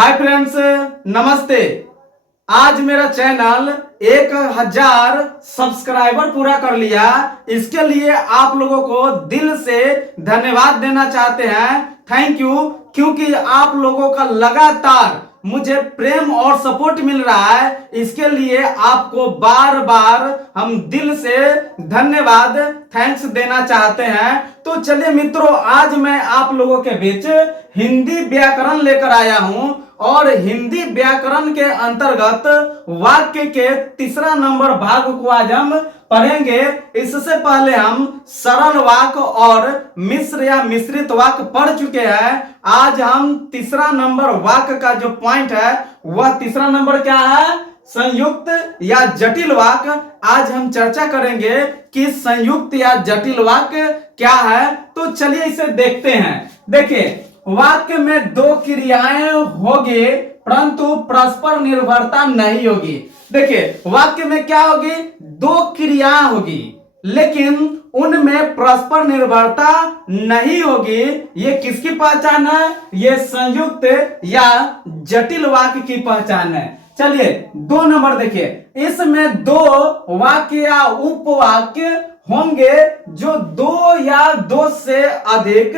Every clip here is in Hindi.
हाय फ्रेंड्स, नमस्ते। आज मेरा चैनल 1000 सब्सक्राइबर पूरा कर लिया। इसके लिए आप लोगों को दिल से धन्यवाद देना चाहते हैं। थैंक यू, क्योंकि आप लोगों का लगातार मुझे प्रेम और सपोर्ट मिल रहा है। इसके लिए आपको बार बार हम दिल से धन्यवाद, थैंक्स देना चाहते हैं। तो चलिए मित्रों, आज मैं आप लोगों के बीच हिंदी व्याकरण लेकर आया हूं और हिंदी व्याकरण के अंतर्गत वाक्य के तीसरा नंबर भाग को आज हम पढ़ेंगे। इससे पहले हम सरल वाक्य और मिश्र या मिश्रित वाक्य पढ़ चुके हैं। आज हम तीसरा नंबर वाक्य का जो पॉइंट है वह तीसरा नंबर क्या है? संयुक्त या जटिल वाक्य। आज हम चर्चा करेंगे कि संयुक्त या जटिल वाक्य क्या है। तो चलिए इसे देखते हैं। देखिए, वाक्य में दो क्रियाएं होगी परंतु परस्पर निर्भरता नहीं होगी। देखिए, वाक्य में क्या होगी? दो क्रियाएं होगी लेकिन उनमें परस्पर निर्भरता नहीं होगी। ये किसकी पहचान है? ये संयुक्त या जटिल वाक्य की पहचान है। चलिए 2 नंबर देखिए, इसमें दो वाक्य या उपवाक्य होंगे जो दो या दो से अधिक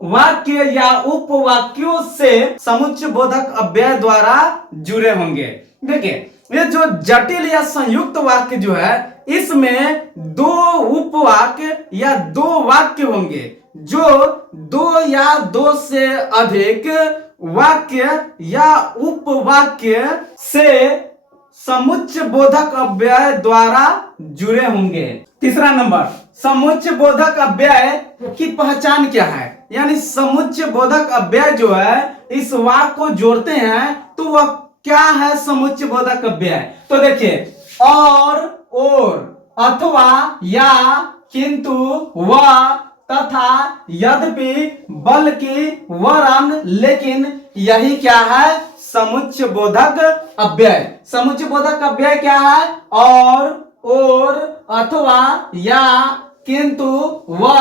वाक्य या उपवाक्यों से समुच्चय बोधक अव्यय द्वारा जुड़े होंगे। देखिए, ये जो जटिल या संयुक्त वाक्य जो है, इसमें दो उपवाक्य या दो वाक्य होंगे जो दो या दो से अधिक वाक्य या उपवाक्य से समुच्चय बोधक अव्यय द्वारा जुड़े होंगे। तीसरा नंबर, समुच्चय बोधक अव्यय की पहचान क्या है? यानी समुच्चय बोधक अव्यय जो है, इस वाक्य को जोड़ते हैं तो वह क्या है? समुच्चय बोधक अव्यय। तो देखिए, और, अथवा, या, किंतु, व, तथा, यद्यपि, बल्कि, वरन, लेकिन, यही क्या है? समुच्चय बोधक अव्यय। समुच्चय बोधक अव्यय क्या है? और, अथवा, या, किंतु, व,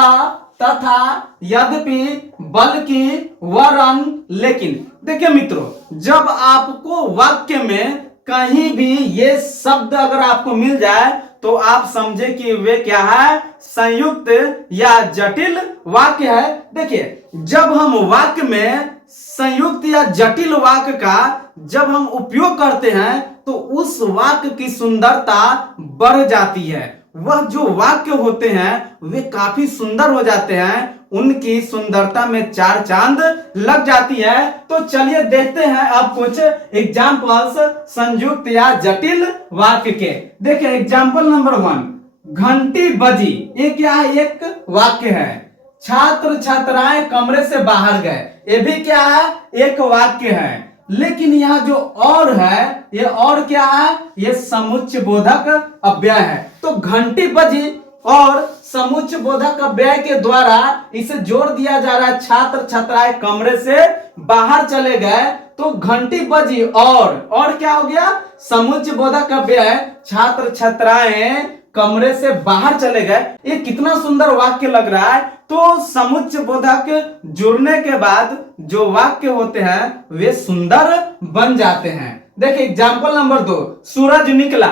तथा, यद्यपि, बल्कि, वरन, लेकिन। देखिए मित्रों, जब आपको वाक्य में कहीं भी ये शब्द अगर आपको मिल जाए तो आप समझे कि वे क्या है? संयुक्त या जटिल वाक्य है। देखिए, जब हम वाक्य में संयुक्त या जटिल वाक्य का जब हम उपयोग करते हैं तो उस वाक्य की सुंदरता बढ़ जाती है। वह जो वाक्य होते हैं वे काफी सुंदर हो जाते हैं, उनकी सुंदरता में चार चांद लग जाती है। तो चलिए देखते हैं अब कुछ एग्जाम्पल्स संयुक्त या जटिल वाक्य के। देखिए एग्जाम्पल नंबर 1, घंटी बजी। ये क्या है? एक वाक्य है। छात्र छात्राएं कमरे से बाहर गए, ये भी क्या है? एक वाक्य है। लेकिन यहाँ जो और है, ये और क्या है? ये समुच्चय बोधक अव्यय है। तो घंटी बजी और समुच्चय बोधक अव्यय के द्वारा इसे जोड़ दिया जा रहा है। छात्र छात्राएं कमरे से बाहर चले गए, तो घंटी बजी और क्या हो गया? समुच्चय बोधक अव्यय। छात्र छात्राएं कमरे से बाहर चले गए। ये कितना सुंदर वाक्य लग रहा है। तो समुच्चय बोधक जुड़ने के बाद जो वाक्य होते हैं वे सुंदर बन जाते हैं। देखिए एग्जाम्पल नंबर 2, सूरज निकला।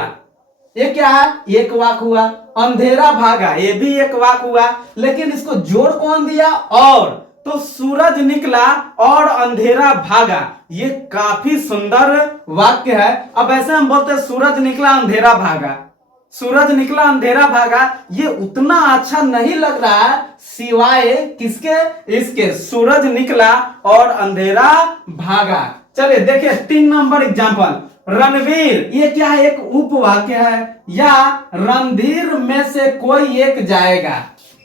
ये क्या है? एक वाक्य हुआ। अंधेरा भागा, ये भी एक वाक्य हुआ। लेकिन इसको जोड़ कौन दिया? और। तो सूरज निकला और अंधेरा भागा, ये काफी सुंदर वाक्य है। अब ऐसे हम बोलते हैं सूरज निकला अंधेरा भागा। सूरज निकला अंधेरा भागा, ये उतना अच्छा नहीं लग रहा है सिवाय किसके? इसके, सूरज निकला और अंधेरा भागा। चलिए देखिए 3 नंबर एग्जांपल, रणवीर। ये क्या है? एक उपवाक्य है। या रणधीर में से कोई एक जाएगा।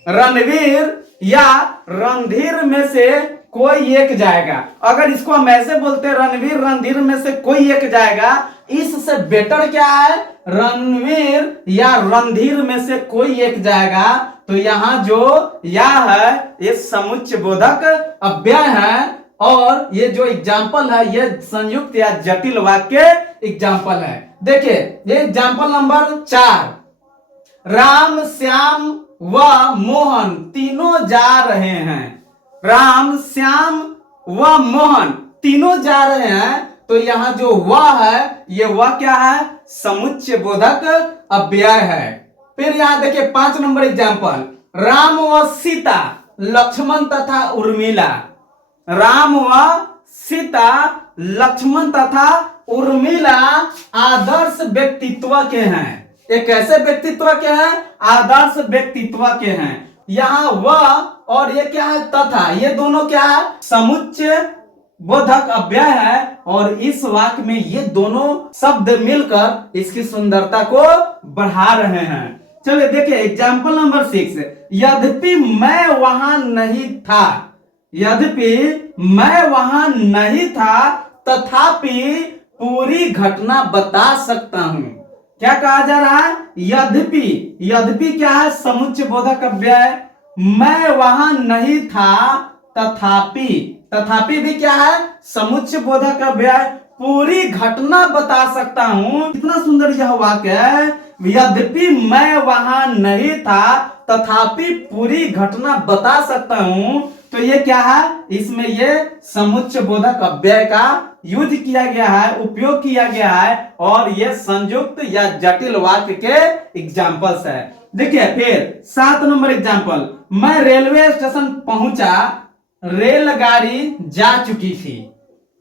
रणवीर या रणधीर में से कोई एक जाएगा। अगर इसको हम ऐसे बोलते हैं, रणवीर रणधीर में से कोई एक जाएगा, इससे बेटर क्या है? रणवीर या रणधीर में से कोई एक जाएगा। तो यहाँ जो या है ये समुच्चय बोधक अव्यय है और ये जो एग्जाम्पल है ये संयुक्त या जटिल वाक्य एग्जाम्पल है। देखिए ये एग्जाम्पल नंबर 4, राम श्याम व मोहन तीनों जा रहे हैं। राम श्याम व मोहन तीनों जा रहे हैं तो यहाँ जो वह है, ये वह क्या है? समुच्चय बोधक अव्यय है। फिर यहाँ देखिए 5 नंबर एग्जाम्पल, राम व सीता, लक्ष्मण तथा उर्मिला। राम व सीता, लक्ष्मण तथा उर्मिला आदर्श व्यक्तित्व के हैं। ये कैसे व्यक्तित्व के हैं? आदर्श व्यक्तित्व के हैं। यहाँ वह और ये क्या है? तथा। ये दोनों क्या है? समुच्चय बोधक अव्यय है और इस वाक्य में ये दोनों शब्द मिलकर इसकी सुंदरता को बढ़ा रहे हैं। चलिए देखिए एग्जाम्पल नंबर 6, यद्यपि मैं वहां नहीं था। यद्यपि मैं वहां नहीं था तथापि पूरी घटना बता सकता हूं। क्या कहा जा रहा है? यद्यपि। यद्यपि क्या है? समुच्चय बोधक अव्यय। मैं वहां नहीं था तथापि। तथापि भी क्या है? समुच्चय बोधक अव्यय। पूरी घटना बता सकता हूं। कितना सुंदर यह वाक्य है। यद्यपि मैं वहां नहीं था तथापि पूरी घटना बता सकता हूं। तो ये क्या है? इसमें ये समुच्चय बोधक अव्यय का यूज किया गया है, उपयोग किया गया है और ये संयुक्त या जटिल वाक्य के एग्जाम्पल्स है। देखिए फिर 7 नंबर एग्जाम्पल, मैं रेलवे स्टेशन पहुंचा, रेलगाड़ी जा चुकी थी।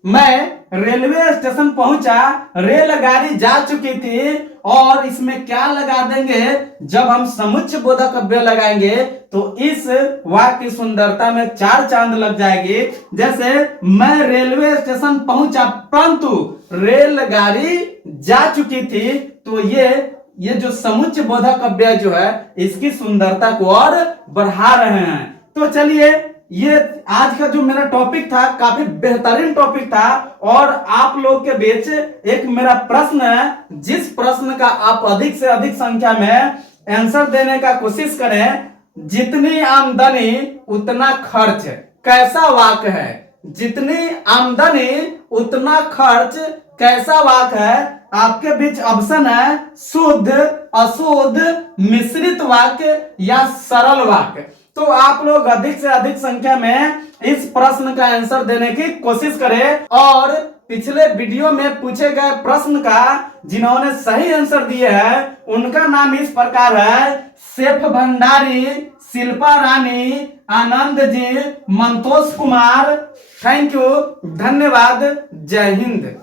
मैं रेलवे स्टेशन पहुंचा, रेलगाड़ी जा चुकी थी। और इसमें क्या लगा देंगे? जब हम समुच्चय बोधक अव्यय लगाएंगे तो इस वाक्य की सुंदरता में 4 चांद लग जाएगी। जैसे मैं रेलवे स्टेशन पहुंचा परंतु रेलगाड़ी जा चुकी थी, तो ये जो समुच्चय बोधक अव्यय जो है इसकी सुंदरता को और बढ़ा रहे हैं। तो चलिए ये आज का जो मेरा टॉपिक था काफी बेहतरीन टॉपिक था और आप लोग के बीच एक मेरा प्रश्न है, जिस प्रश्न का आप अधिक से अधिक संख्या में आंसर देने का कोशिश करें। जितनी आमदनी उतना खर्च कैसा वाक्य है? जितनी आमदनी उतना खर्च कैसा वाक्य है? आपके बीच ऑप्शन है शुद्ध, अशुद्ध, मिश्रित वाक्य या सरल वाक्य। तो आप लोग अधिक से अधिक संख्या में इस प्रश्न का आंसर देने की कोशिश करें और पिछले वीडियो में पूछे गए प्रश्न का जिन्होंने सही आंसर दिए हैं उनका नाम इस प्रकार है, chef Bhandari, Shilpa Rani, Anand ji, Mantosh Kumar. Thank you, धन्यवाद, जय हिंद।